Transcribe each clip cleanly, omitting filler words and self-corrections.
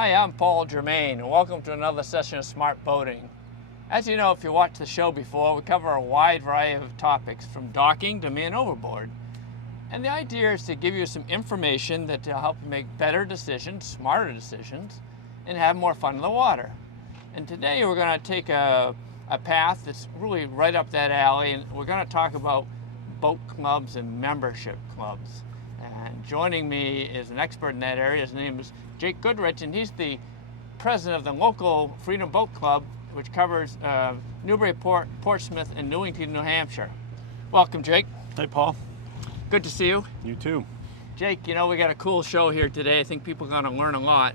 Hi, I'm Paul Germain, and welcome to another session of Smart Boating. As you know, if you watched the show before, we cover a wide variety of topics, from docking to man overboard. And the idea is to give you some information that will help you make better decisions, smarter decisions, and have more fun in the water. And today we're going to take a path that's really right up that alley, and we're going to talk about boat clubs and membership clubs. And joining me is an expert in that area. His name is Jake Goodrich, and he's the president of the local Freedom Boat Club, which covers Newburyport, Portsmouth, and Newington, New Hampshire. Welcome, Jake. Hey, Paul. Good to see you. You too. Jake, you know, we got a cool show here today. I think people are going to learn a lot.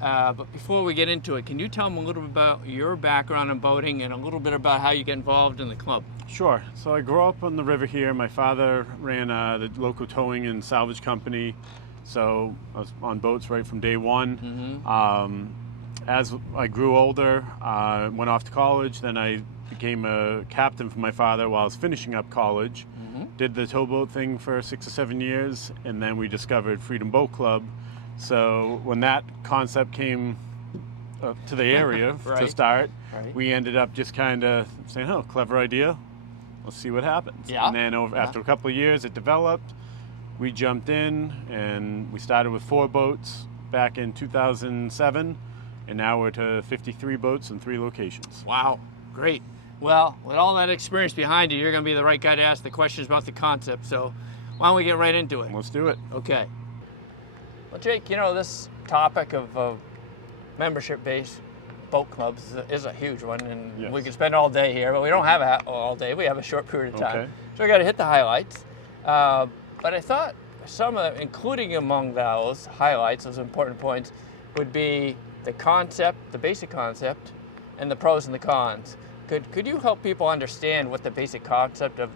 But before we get into it, can you tell them a little bit about your background in boating and a little bit about how you get involved in the club? Sure. So I grew up on the river here. My father ran the local towing and salvage company. So I was on boats right from day one. Mm-hmm. As I grew older, went off to college. Then I became a captain for my father while I was finishing up college. Mm-hmm. Did the towboat thing for 6 or 7 years, and then we discovered Freedom Boat Club. So when that concept came to the area Right. to start, Right. we ended up just kind of saying, oh, clever idea. Let's see what happens. Yeah. And then after a couple of years, it developed. We jumped in, and we started with 4 boats back in 2007, and now we're to 53 boats in 3 locations. Wow, great. Well, with all that experience behind you, you're going to be the right guy to ask the questions about the concept. So why don't we get right into it? Let's do it. Okay. Well, Jake, you know, this topic of membership-based boat clubs is a huge one, and Yes. we could spend all day here, but we don't have all day. We have a short period of time. Okay. So we got to hit the highlights. But I thought including among those highlights, those important points, would be the concept, the basic concept, and the pros and the cons. Could you help people understand what the basic concept of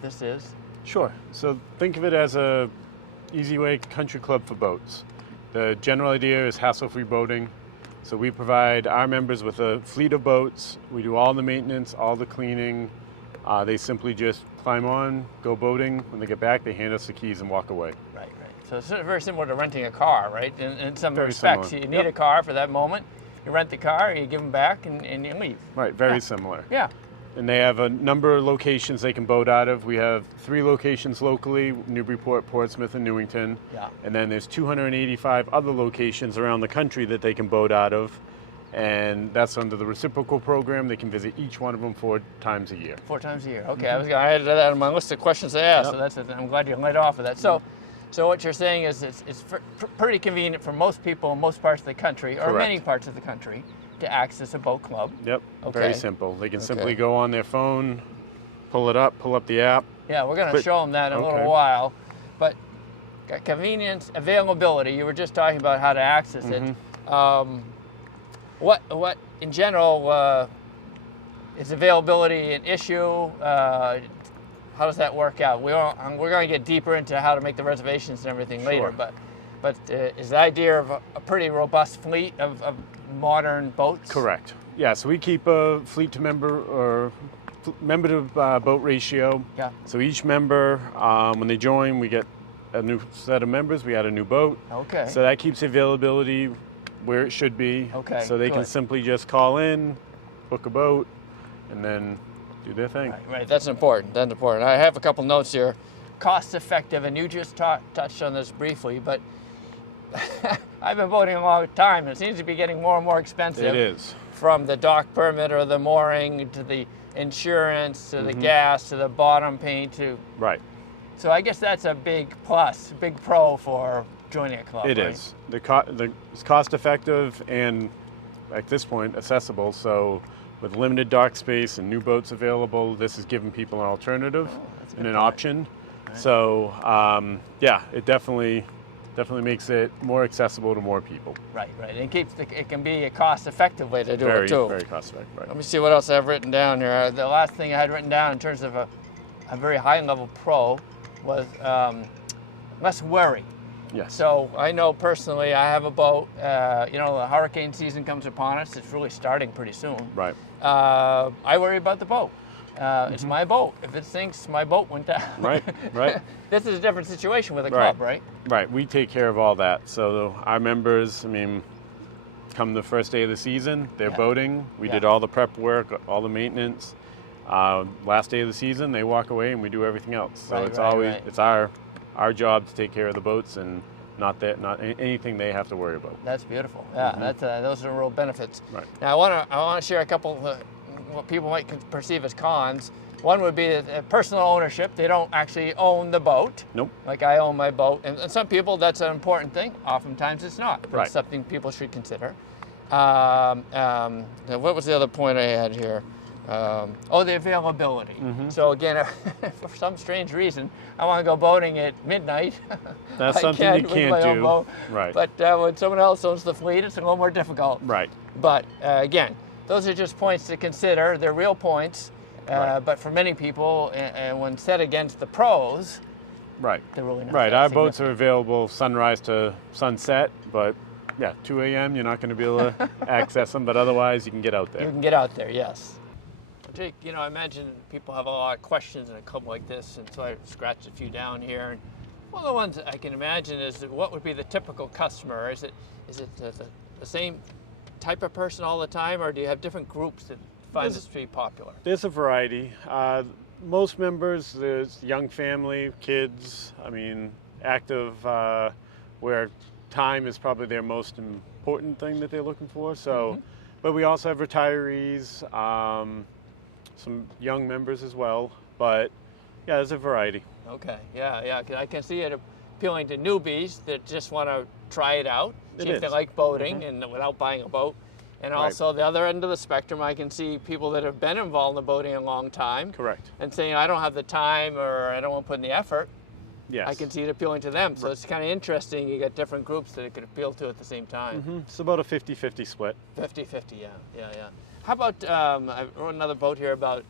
this is? Sure. So think of it as a easy way country club for boats. The general idea is hassle-free boating. So we provide our members with a fleet of boats. We do all the maintenance, all the cleaning. They simply just climb on, go boating. When they get back, they hand us the keys and walk away. Right. So it's very similar to renting a car, right? In some Very respects, similar. you need a car for that moment. You rent the car, you give them back, and you leave. Right, very Yeah. similar. Yeah. And they have a number of locations they can boat out of. We have 3 locations locally, Newburyport, Portsmouth, and Newington. Yeah. And then there's 285 other locations around the country that they can boat out of. And that's under the reciprocal program. They can visit each one of them 4 times a year. 4 times a year. Okay, I added that on my list of questions to ask. Yep. So I'm glad you led off of that. So what you're saying is it's pretty convenient for most people in most parts of the country, or Correct. many parts of the country, to access a boat club. Yep, Okay. very simple. They can Okay. simply go on their phone, pull up the app. Yeah, we're going to Quick. show them that in a Okay. little while. But convenience, availability, you were just talking about how to access it. What in general, is availability an issue? How does that work out? We're going to get deeper into how to make the reservations and everything later, Sure. but is the idea of a pretty robust fleet of modern boats? Correct. Yeah, so we keep a fleet to member or member to boat ratio. Yeah. So each member, when they join, we get a new set of members. We add a new boat. Okay. So that keeps availability where it should be. Okay, So they can good. simply just call in, book a boat, and then do their thing. Right, that's important. I have a couple notes here. Cost effective, and you just touched on this briefly, but I've been boating a long time, and it seems to be getting more and more expensive. It is. From the dock permit or the mooring to the insurance to the gas to the bottom paint to. Right. So I guess that's a big plus, big pro for joining a club. It right? is. It's cost effective and at this point accessible. So with limited dock space and new boats available, this is giving people an alternative that's a and good an point. option. Right. So yeah, it definitely makes it more accessible to more people. Right. And it can be a cost-effective way to do it too. Very cost effective. Right. Let me see what else I have written down here. The last thing I had written down in terms of a very high-level pro was less worry. Yes. So I know personally I have a boat. The hurricane season comes upon us. It's really starting pretty soon. Right. I worry about the boat. It's my boat. If it sinks, my boat went down. Right. This is a different situation with a club, right? Right. We take care of all that. So our members, come the first day of the season, they're Yeah. boating. We Yeah. did all the prep work, all the maintenance. Last day of the season, they walk away and we do everything else. So Right, it's right, always right. it's our job to take care of the boats and not anything they have to worry about. That's beautiful. Yeah, those are real benefits. Right. Now I want to share a couple of what people might perceive as cons. One would be personal ownership. They don't actually own the boat. Nope. Like I own my boat, and some people that's an important thing. Oftentimes it's not. But Right. It's something people should consider. What was the other point I had here? The availability. So again, for some strange reason, I want to go boating at midnight. That's I something can you with can't my own do. boat. Right. But when someone else owns the fleet, it's a little more difficult. Right. But again, those are just points to consider. They're real points. Right. But for many people, and when set against the pros, Right. they're really not. Right. that Our boats significant. are available sunrise to sunset, but yeah, 2 a.m. you're not going to be able to access them, but otherwise you can get out You there. can get out there, yes. Jake, I imagine people have a lot of questions in a club like this, and so I scratched a few down here. And one of the ones I can imagine is what would be the typical customer? Is it the same type of person all the time, or do you have different groups that find this to be popular? There's a variety. Most members, there's young family, kids, active, where time is probably their most important thing that they're looking for. So, but we also have retirees, some young members as well. But yeah, there's a variety. Okay, yeah. 'Cause I can see it appealing to newbies that just want to try it out, see if they is. like boating and without buying a boat. And Right. also the other end of the spectrum, I can see people that have been involved in boating a long time Correct. and saying, I don't have the time or I don't want to put in the effort. Yes. I can see it appealing to them. So it's kind of interesting. You got different groups that it could appeal to at the same time. It's about a 50-50 split. 50-50, yeah. How about, I wrote another note here about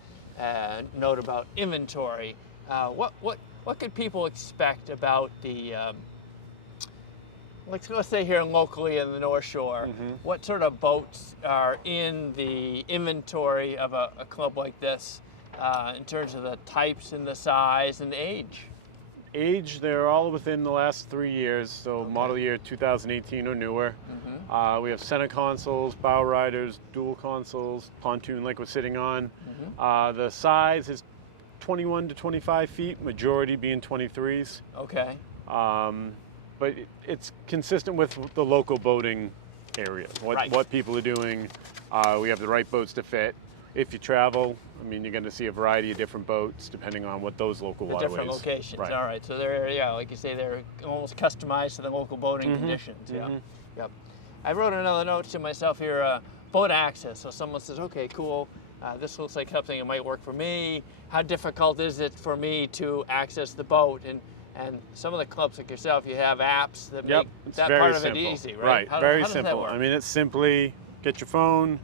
inventory. What could people expect about the, let's say here locally in the North Shore, what sort of boats are in the inventory of a club like this in terms of the types and the size and the age? Age, they're all within the last 3 years, so model year 2018 or newer. We have center consoles, bow riders, dual consoles, pontoon like we're sitting on. The size is 21 to 25 feet, majority being 23s. Okay. But it's consistent with the local boating area, Right. what people are doing. We have the right boats to fit. If you travel, you're going to see a variety of different boats depending on what those local The waterways. different locations. Right. All right. So they're, like you say, they're almost customized to the local boating conditions. Yeah. Yep. I wrote another note to myself here, boat access. So someone says, okay, cool. This looks like something that might work for me. How difficult is it for me to access the boat? And some of the clubs like yourself, you have apps that Yep, make it's that very part of simple. it easy, right? Very how does that simple. work? It's simply get your phone,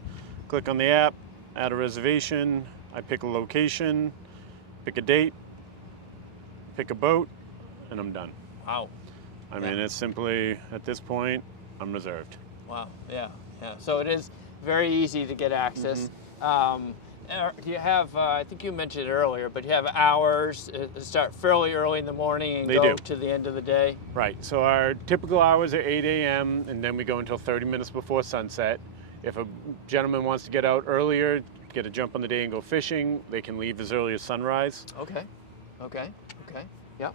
click on the app, add a reservation. I pick a location, pick a date, pick a boat, and I'm done. Wow. It's simply, at this point, I'm reserved. Wow. Yeah. So it is very easy to get access. Do you have, I think you mentioned it earlier, but you have hours that start fairly early in the morning and They go do. to the end of the day? Right, so our typical hours are 8 a.m. and then we go until 30 minutes before sunset. If a gentleman wants to get out earlier, get a jump on the day and go fishing, they can leave as early as sunrise. Okay. Yeah.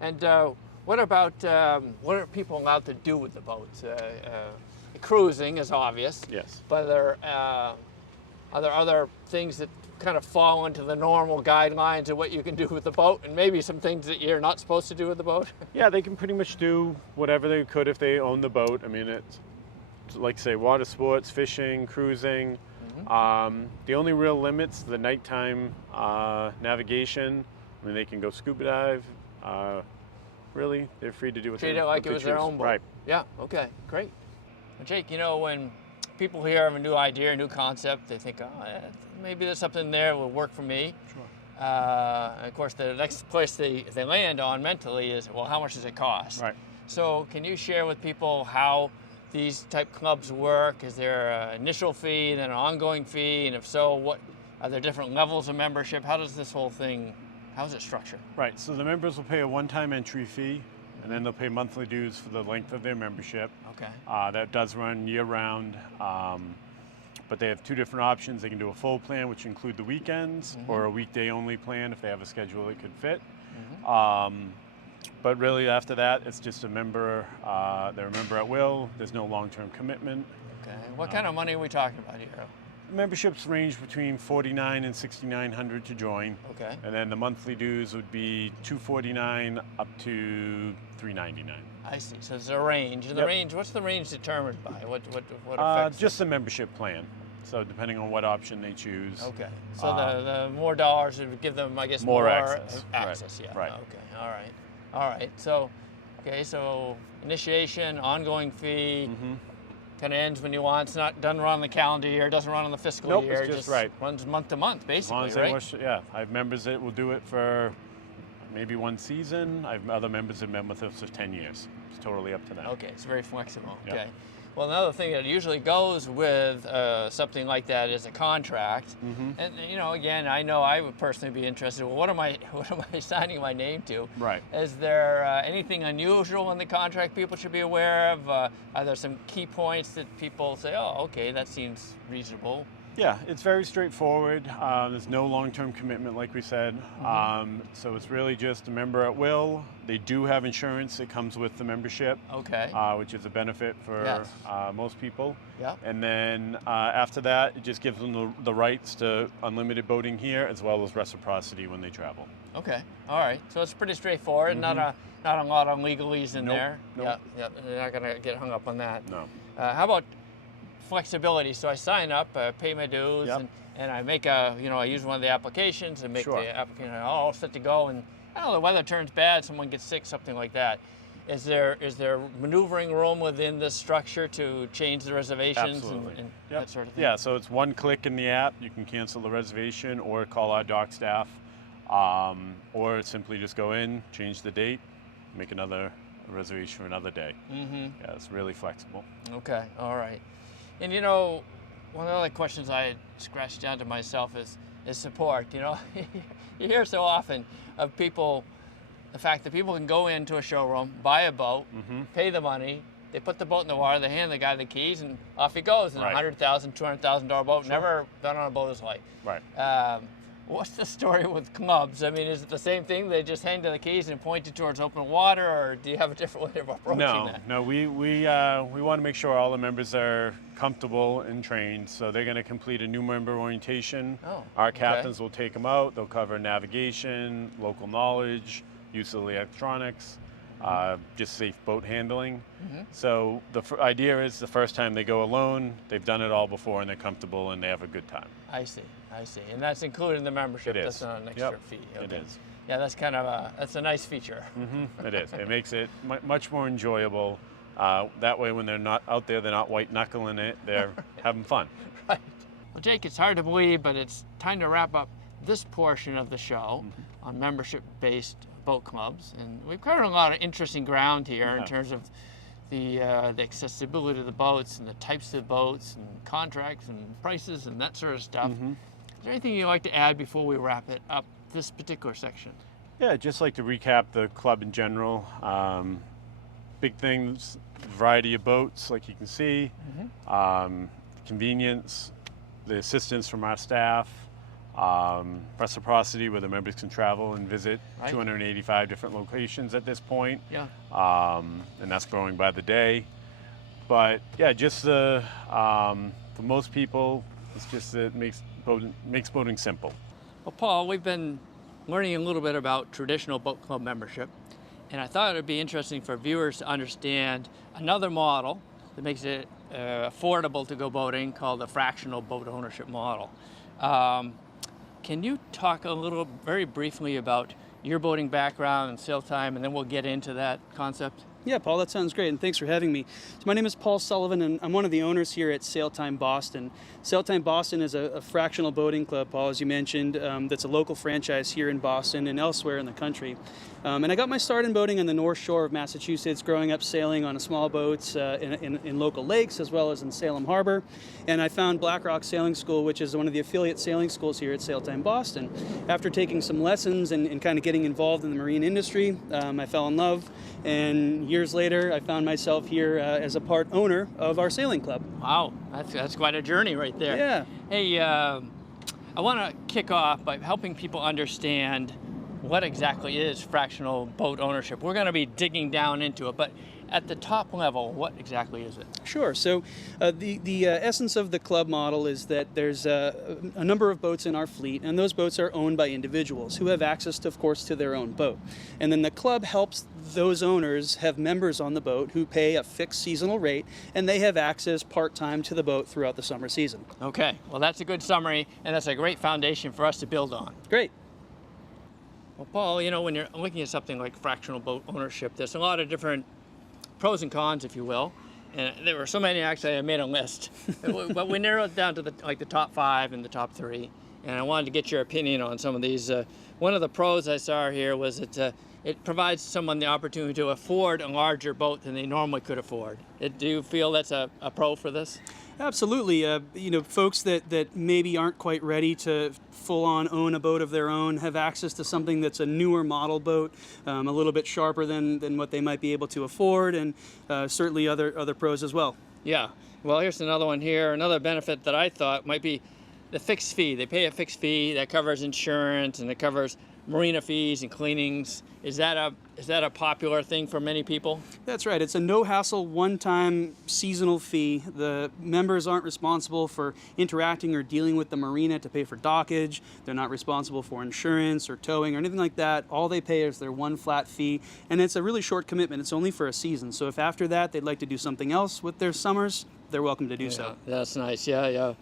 And what about, what are people allowed to do with the boats? Cruising is obvious. Yes. But are there other things that kind of fall into the normal guidelines of what you can do with the boat, and maybe some things that you're not supposed to do with the boat? Yeah, they can pretty much do whatever they could if they own the boat. It's like say water sports, fishing, cruising. The only real limits, the nighttime navigation. They can go scuba dive. Really, they're free to do what Treat they it like what it they was their choose. own boat. Right. Yeah, okay, great. Well, Jake, when people hear of a new idea, a new concept, they think, maybe there's something there that will work for me. Sure. And of course, the next place they land on mentally is, well, how much does it cost? Right. So can you share with people how these type clubs work? Is there an initial fee and then an ongoing fee? And if so, what are there different levels of membership? How does this whole thing, how is it structured? Right, so the members will pay a one-time entry fee. and then they'll pay monthly dues for the length of their membership. Okay. That does run year-round, but they have two different options. They can do a full plan, which include the weekends, or a weekday-only plan if they have a schedule that could fit. But really, after that, it's just a member. They're a member at will. There's no long-term commitment. Okay. What kind of money are we talking about here? Memberships range between $4,900 and $6,900 to join. Okay. And then the monthly dues would be $249 up to $399. I see. So there's a range. And the Yep. range, what's the range determined by? What affects Just the membership plan. So depending on what option they choose. it? Okay. So the more dollars would give them, I guess, More more access. access. Right. Yeah. Right. Okay. All right. All right. So, so initiation, ongoing fee. Kind of ends when you want. It's not doesn't run on the calendar year. It doesn't run on the fiscal Nope, year. it's just right. Runs month to month, basically, As long as right? they wish, yeah. I have members that will do it for maybe one season. I have other members that have been with us for 10 years. It's totally up to them. Okay, it's very flexible. Yep. Okay. Well, another thing that usually goes with something like that is a contract. And again, I know I would personally be interested. Well, what am I signing my name to? Right. Is there anything unusual in the contract people should be aware of? Are there some key points that people say, oh, okay, that seems reasonable? Yeah, it's very straightforward. There's no long-term commitment, like we said. So it's really just a member at will. They do have insurance that comes with the membership, Okay. which is a benefit for Yes. most people. Yeah. And then after that, it just gives them the rights to unlimited boating here, as well as reciprocity when they travel. Okay. All right. So it's pretty straightforward. Not a lot of legalese in Nope. there. Nope. Yeah. They're not going to get hung up on that. No. How about flexibility? So I sign up, pay my dues, Yep. and I make I use one of the applications and make Sure. the application all set to go. And I don't know, the weather turns bad, someone gets sick, something like that. Is there maneuvering room within this structure to change the reservations Absolutely. and Yep. that sort of thing? Yeah, so it's one click in the app. You can cancel the reservation or call our dock staff, or simply just go in, change the date, make another reservation for another day. Yeah, it's really flexible. Okay, all right. And one of the other questions I had scratched down to myself is support. You hear so often of people, the fact that people can go into a showroom, buy a boat, pay the money, they put the boat in the water, they hand the guy the keys, and off he goes in a Right. $100,000, $200,000 boat. Never been on a boat in his life. Right. What's the story with clubs? I mean, is it the same thing? They just hand you the keys and point you towards open water, or do you have a different way of approaching that? No. We want to make sure all the members are comfortable and trained. So they're going to complete a new member orientation. Oh, Our okay. captains will take them out. They'll cover navigation, local knowledge, use of electronics, just safe boat handling. So the idea is the first time they go alone, they've done it all before and they're comfortable and they have a good time. I see. And that's included in the membership. It is. That's not an extra Yep. fee. It Okay. is. Yeah, that's kind of that's a nice feature. It is. It makes it much more enjoyable. That way, when they're not out there, they're not white knuckling it. They're having fun. Right. Well, Jake, it's hard to believe, but it's time to wrap up this portion of the show on membership-based boat clubs, and we've covered a lot of interesting ground here in terms of the accessibility of the boats and the types of boats and contracts and prices and that sort of stuff. Is there anything you'd like to add before we wrap it up, this particular section? Yeah, I'd just like to recap the club in general. Big things, variety of boats, like you can see, convenience, the assistance from our staff, reciprocity where the members can travel and visit 285 different locations at this point. Yeah. And that's growing by the day. But yeah, just for most people, it's just that it makes boating simple. Well, Paul, we've been learning a little bit about traditional boat club membership, and I thought it would be interesting for viewers to understand another model that makes it affordable to go boating called the fractional boat ownership model. Can you talk a little, very briefly, about your boating background and sail time, and then we'll get into that concept? Yeah, Paul, that sounds great, and thanks for having me. So my name is Paul Sullivan, and I'm one of the owners here at Sailtime Boston. Sailtime Boston is a fractional boating club, Paul, as you mentioned, that's a local franchise here in Boston and elsewhere in the country. And I got my start in boating on the North Shore of Massachusetts, growing up sailing on small boats in local lakes as well as in Salem Harbor. And I found Black Rock Sailing School, which is one of the affiliate sailing schools here at Sailtime Boston. After taking some lessons and kind of getting involved in the marine industry, I fell in love. And years later, I found myself here as a part owner of our sailing club. Wow, that's quite a journey right there. Yeah. Hey, I want to kick off by helping people understand what exactly is fractional boat ownership. We're going to be digging down into it, but at the top level, what exactly is it? Sure. So the essence of the club model is that there's a number of boats in our fleet, and those boats are owned by individuals who have access, to, of course, to their own boat. And then the club helps those owners have members on the boat who pay a fixed seasonal rate, and they have access part-time to the boat throughout the summer season. Okay. Well, that's a good summary, and that's a great foundation for us to build on. Great. Well, Paul, you know, when you're looking at something like fractional boat ownership, there's a lot of different pros and cons, if you will. And there were so many, actually, I made a list. But we narrowed it down to the top 5 and the top 3. And I wanted to get your opinion on some of these. One of the pros I saw here was that it provides someone the opportunity to afford a larger boat than they normally could afford. Do you feel that's a pro for this? Absolutely. You know, folks that maybe aren't quite ready to full-on own a boat of their own have access to something that's a newer model boat, a little bit sharper than what they might be able to afford, and certainly other pros as well. Yeah. Well, here's another one here. Another benefit that I thought might be the fixed fee. They pay a fixed fee that covers insurance and it covers marina fees and cleanings. Is that a popular thing for many people? That's right. It's a no-hassle, one-time seasonal fee. The members aren't responsible for interacting or dealing with the marina to pay for dockage. They're not responsible for insurance or towing or anything like that. All they pay is their one flat fee, and it's a really short commitment. It's only for a season. So if after that they'd like to do something else with their summers, they're welcome to do so. That's nice. Yeah.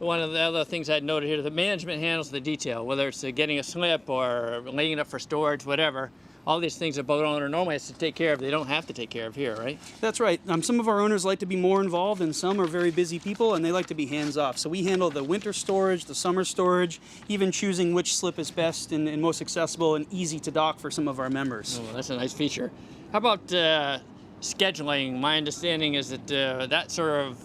One of the other things I'd noted here, the management handles the detail, whether it's getting a slip or laying it up for storage, whatever. All these things a boat owner normally has to take care of, they don't have to take care of here, right? That's right. Some of our owners like to be more involved, and some are very busy people, and they like to be hands-off. So we handle the winter storage, the summer storage, even choosing which slip is best and most accessible and easy to dock for some of our members. Oh, that's a nice feature. How about scheduling? My understanding is that that sort of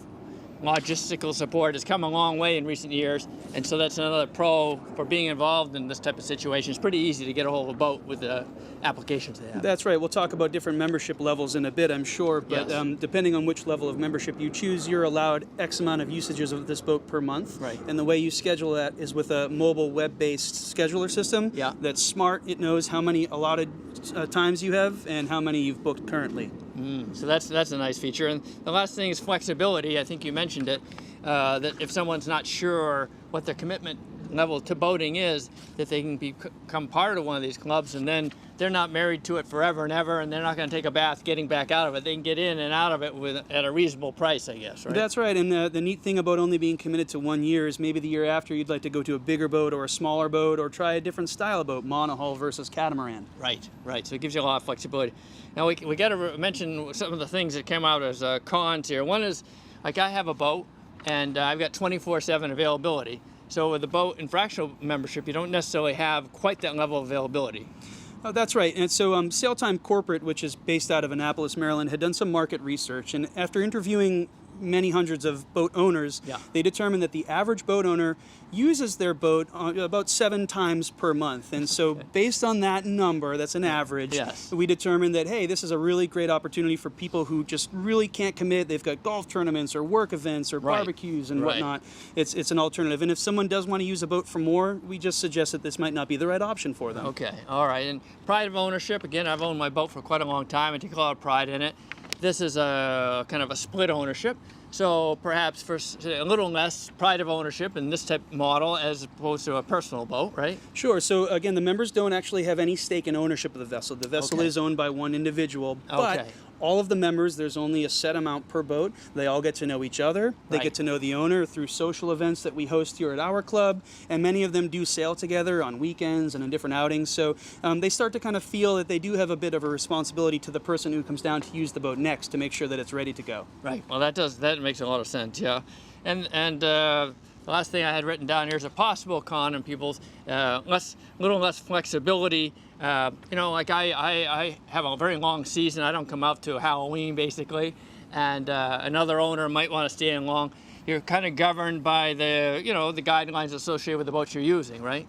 logistical support has come a long way in recent years, and so that's another pro for being involved in this type of situation. It's pretty easy to get a hold of a boat with the applications they have. That's right. We'll talk about different membership levels in a bit, I'm sure, but Yes. Depending on which level of membership you choose, you're allowed X amount of usages of this boat per month. Right. And the way you schedule that is with a mobile web-based scheduler system. Yeah. That's smart. It knows how many allotted times you have and how many you've booked currently. So that's a nice feature. And the last thing is flexibility. I think you mentioned it, that if someone's not sure what their commitment level to boating is, that they can become part of one of these clubs, and then they're not married to it forever and ever, and they're not going to take a bath getting back out of it. They can get in and out of it at a reasonable price, I guess, right? That's right, and the neat thing about only being committed to 1 year is maybe the year after you'd like to go to a bigger boat or a smaller boat or try a different style of boat, monohull versus catamaran. Right. So it gives you a lot of flexibility. Now we got to mention some of the things that came out as cons here. One is, like, I have a boat and I've got 24/7 availability. So with the boat and fractional membership, you don't necessarily have quite that level of availability. That's right. And so Sailtime Corporate, which is based out of Annapolis, Maryland, had done some market research. And after interviewing many hundreds of boat owners, they determined that the average boat owner uses their boat about 7 times per month. And so based on that number, that's an average, we determined that, hey, this is a really great opportunity for people who just really can't commit. They've got golf tournaments or work events or barbecues and whatnot. It's an alternative. And if someone does want to use a boat for more, we just suggest that this might not be the right option for them. Okay, all right. And pride of ownership, again, I've owned my boat for quite a long time. I take a lot of pride in it. This is a kind of a split ownership, so perhaps for a little less pride of ownership in this type of model as opposed to a personal boat, right? Sure. So again, the members don't actually have any stake in ownership of the vessel. The vessel is owned by one individual, but all of the members, there's only a set amount per boat. They all get to know each other. They Right. get to know the owner through social events that we host here at our club, and many of them do sail together on weekends and in different outings. So they start to kind of feel that they do have a bit of a responsibility to the person who comes down to use the boat next to make sure that it's ready to go. Right. Well, that makes a lot of sense. Yeah. And the last thing I had written down here is a possible con in people's little less flexibility. Like I have a very long season. I don't come up to Halloween basically, and another owner might want to stay in long. You're kind of governed by the guidelines associated with the boats you're using, right?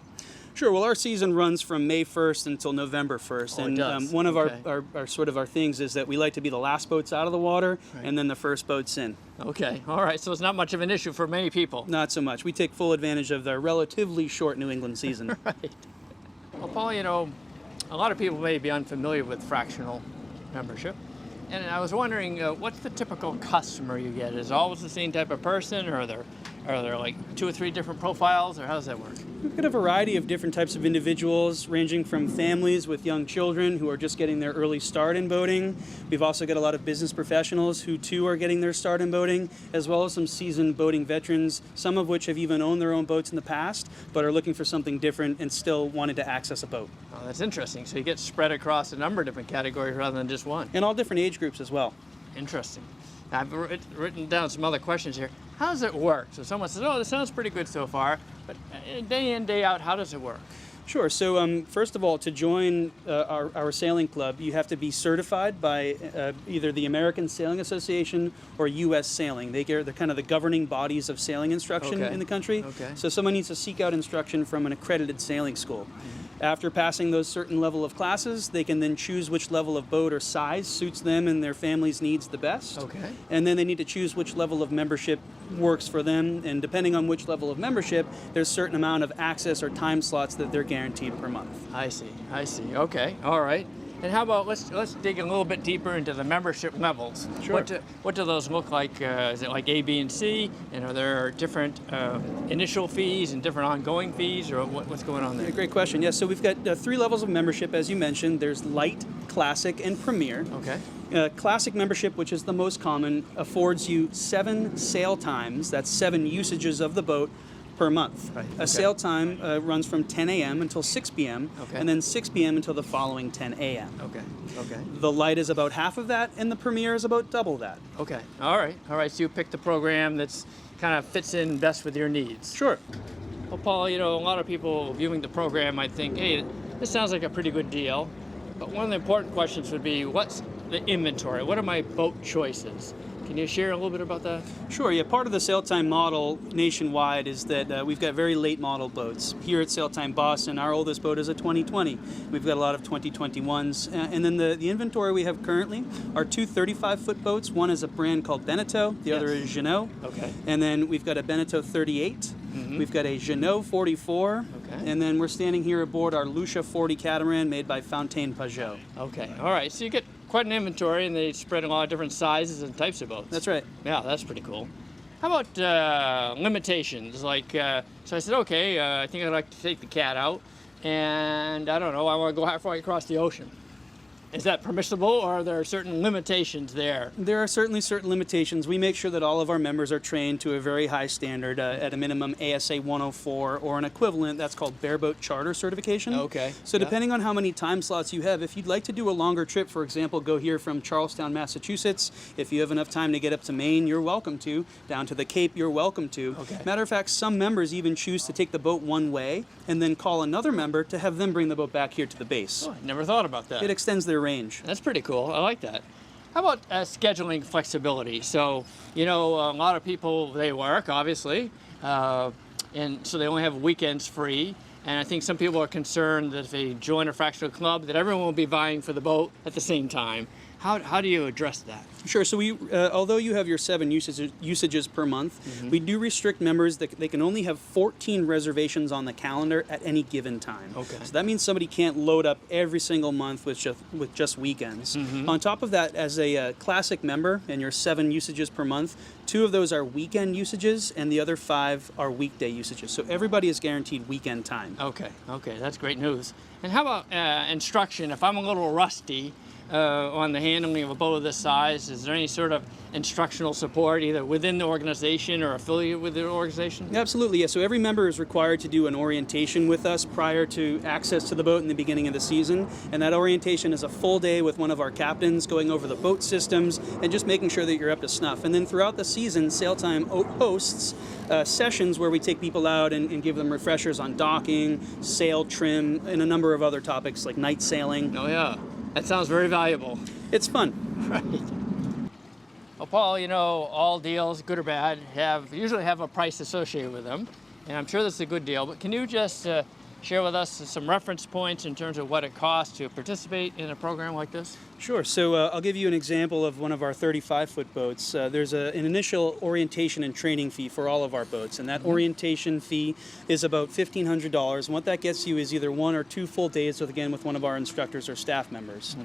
Sure. Well, our season runs from May 1st until November 1st, Oh, it and does. one of Okay. our sort of our things is that we like to be the last boats out of the water, Right. and then the first boats in. Okay. All right. So it's not much of an issue for many people. Not so much. We take full advantage of the relatively short New England season. Right. Well, Paul, a lot of people may be unfamiliar with fractional membership. And I was wondering, what's the typical customer you get? Is it always the same type of person, or are there like 2 or 3 different profiles, or how does that work? We've got a variety of different types of individuals, ranging from families with young children who are just getting their early start in boating. We've also got a lot of business professionals who too are getting their start in boating, as well as some seasoned boating veterans, some of which have even owned their own boats in the past, but are looking for something different and still wanted to access a boat. Oh, that's interesting. So you get spread across a number of different categories rather than just one. And all different age groups as well. Interesting. I've written down some other questions here. How does it work? So someone says, oh, this sounds pretty good so far, but day in, day out, how does it work? Sure. So first of all, to join our sailing club, you have to be certified by either the American Sailing Association or U.S. Sailing. They're kind of the governing bodies of sailing instruction Okay. in the country. Okay. So someone needs to seek out instruction from an accredited sailing school. After passing those certain level of classes, they can then choose which level of boat or size suits them and their family's needs the best. Okay. And then they need to choose which level of membership works for them. And depending on which level of membership, there's a certain amount of access or time slots that they're guaranteed per month. I see. Okay. All right. And how about let's dig a little bit deeper into the membership levels. Sure. What do those look like? Is it like A, B, and C? And are there different initial fees and different ongoing fees, or what's going on there? Great question. Yes, so we've got 3 levels of membership, as you mentioned. There's Light, Classic, and Premier. Okay. Classic membership, which is the most common, affords you 7 sail times. That's 7 usages of the boat per month. Right, A okay. sail time runs from 10 a.m. until 6 p.m. Okay. and then 6 p.m. until the following 10 a.m. Okay. The Light is about half of that, and the Premier is about double that. Okay. All right. So you pick the program that's kind of fits in best with your needs. Sure. Well, Paul, a lot of people viewing the program might think, hey, this sounds like a pretty good deal. But one of the important questions would be, what's the inventory? What are my boat choices? Can you share a little bit about that? Sure, yeah. Part of the Sailtime model nationwide is that we've got very late model boats. Here at Sailtime Boston, our oldest boat is a 2020. We've got a lot of 2021s. And then the inventory we have currently are 2 35-foot boats. One is a brand called Beneteau, the other Yes. is Jeannot. Okay. And then we've got a Beneteau 38. We've got a Jeannot 44. Okay. And then we're standing here aboard our Lucia 40 catamaran made by Fontaine Pajot. Okay. All right. So you get quite an inventory, and they spread a lot of different sizes and types of boats. That's right. Yeah, that's pretty cool. How about limitations? Like, so I said, okay, I think I'd like to take the cat out, and I don't know, I want to go halfway across the ocean. Is that permissible, or are there certain limitations there? There are certainly certain limitations. We make sure that all of our members are trained to a very high standard, at a minimum ASA 104 or an equivalent. That's called bareboat charter certification. Okay. So Yeah. depending on how many time slots you have, if you'd like to do a longer trip, for example, go here from Charlestown, Massachusetts, if you have enough time to get up to Maine, you're welcome to. Down to the Cape, you're welcome to. Okay. Matter of fact, some members even choose to take the boat one way and then call another member to have them bring the boat back here to the base. Oh, I never thought about that. It extends their range. That's pretty cool. I like that. How about scheduling flexibility? So, a lot of people, they work, obviously, and so they only have weekends free. And I think some people are concerned that if they join a fractional club, that everyone will be vying for the boat at the same time. How do you address that? Sure. So we, although you have your 7 usages per month, we do restrict members that they can only have 14 reservations on the calendar at any given time. Okay. So that means somebody can't load up every single month with just weekends. On top of that, as a classic member and your 7 usages per month, 2 of those are weekend usages and the other 5 are weekday usages. So everybody is guaranteed weekend time. Okay, that's great news. And how about instruction? If I'm a little rusty, on the handling of a boat of this size? Is there any sort of instructional support either within the organization or affiliated with the organization? Absolutely, yeah. So every member is required to do an orientation with us prior to access to the boat in the beginning of the season. And that orientation is a full day with one of our captains going over the boat systems and just making sure that you're up to snuff. And then throughout the season, Sailtime hosts sessions where we take people out and give them refreshers on docking, sail trim, and a number of other topics like night sailing. Oh yeah, that sounds very valuable. It's fun. Right. Well, Paul, you know, all deals, good or bad, usually have a price associated with them, and I'm sure this is a good deal, but can you just share with us some reference points in terms of what it costs to participate in a program like this? Sure. So I'll give you an example of one of our 35-foot boats. There's an initial orientation and training fee for all of our boats, and that orientation fee is about $1,500. And what that gets you is either 1 or 2 full days with one of our instructors or staff members.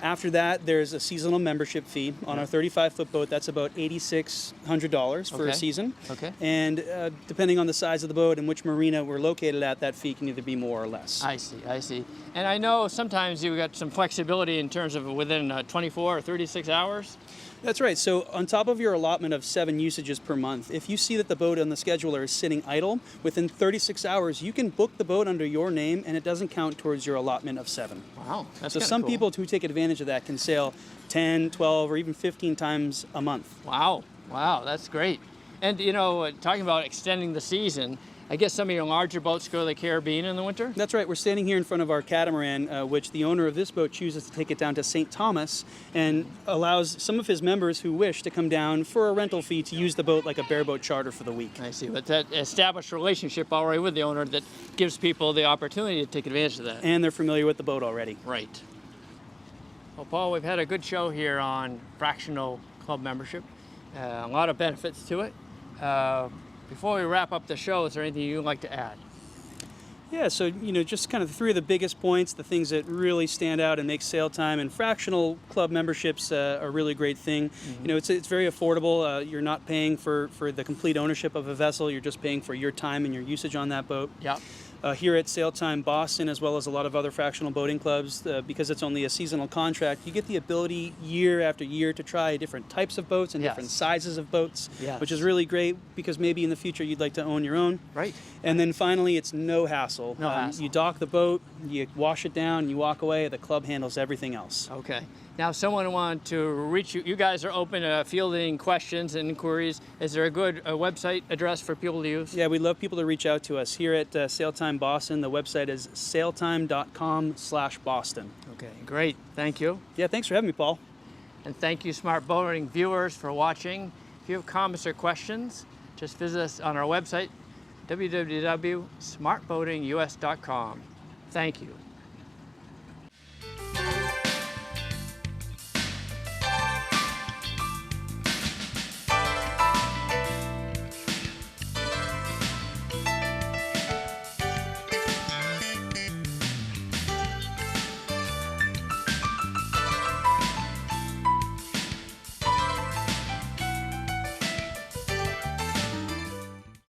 After that, there's a seasonal membership fee. On our 35-foot boat, that's about $8,600 for a season. Okay. And depending on the size of the boat and which marina we're located at, that fee can either be more or less. I see. And I know sometimes you've got some flexibility in terms of within 24 or 36 hours. That's right. So on top of your allotment of 7 usages per month, if you see that the boat on the scheduler is sitting idle, within 36 hours, you can book the boat under your name and it doesn't count towards your allotment of 7. Wow, that's So some cool. people who take advantage of that can sail 10, 12, or even 15 times a month. Wow, that's great. And you know, talking about extending the season, I guess some of your larger boats go to the Caribbean in the winter? That's right. We're standing here in front of our catamaran, which the owner of this boat chooses to take it down to St. Thomas and allows some of his members who wish to come down for a rental fee to use the boat like a bareboat charter for the week. I see, but that established relationship already with the owner that gives people the opportunity to take advantage of that. And they're familiar with the boat already. Right. Well, Paul, we've had a good show here on fractional club membership. A lot of benefits to it. Before we wrap up the show, is there anything you'd like to add? Yeah, so, just kind of 3 of the biggest points, the things that really stand out and make sail time, and fractional club memberships are a really great thing. It's very affordable. You're not paying for the complete ownership of a vessel. You're just paying for your time and your usage on that boat. Yep. Here at Sailtime Boston, as well as a lot of other fractional boating clubs, because it's only a seasonal contract, you get the ability year after year to try different types of boats and different sizes of boats, which is really great because maybe in the future you'd like to own your own. Right. And then finally, it's no hassle. No hassle. You dock the boat, you wash it down, you walk away. The club handles everything else. Okay. Now, if someone wanted to reach you, you guys are open to fielding questions and inquiries. Is there a good website address for people to use? Yeah, we'd love people to reach out to us. Here at Sailtime Boston, the website is sailtime.com/Boston. Okay, great. Thank you. Yeah, thanks for having me, Paul. And thank you, Smart Boating viewers, for watching. If you have comments or questions, just visit us on our website, www.smartboatingus.com. Thank you.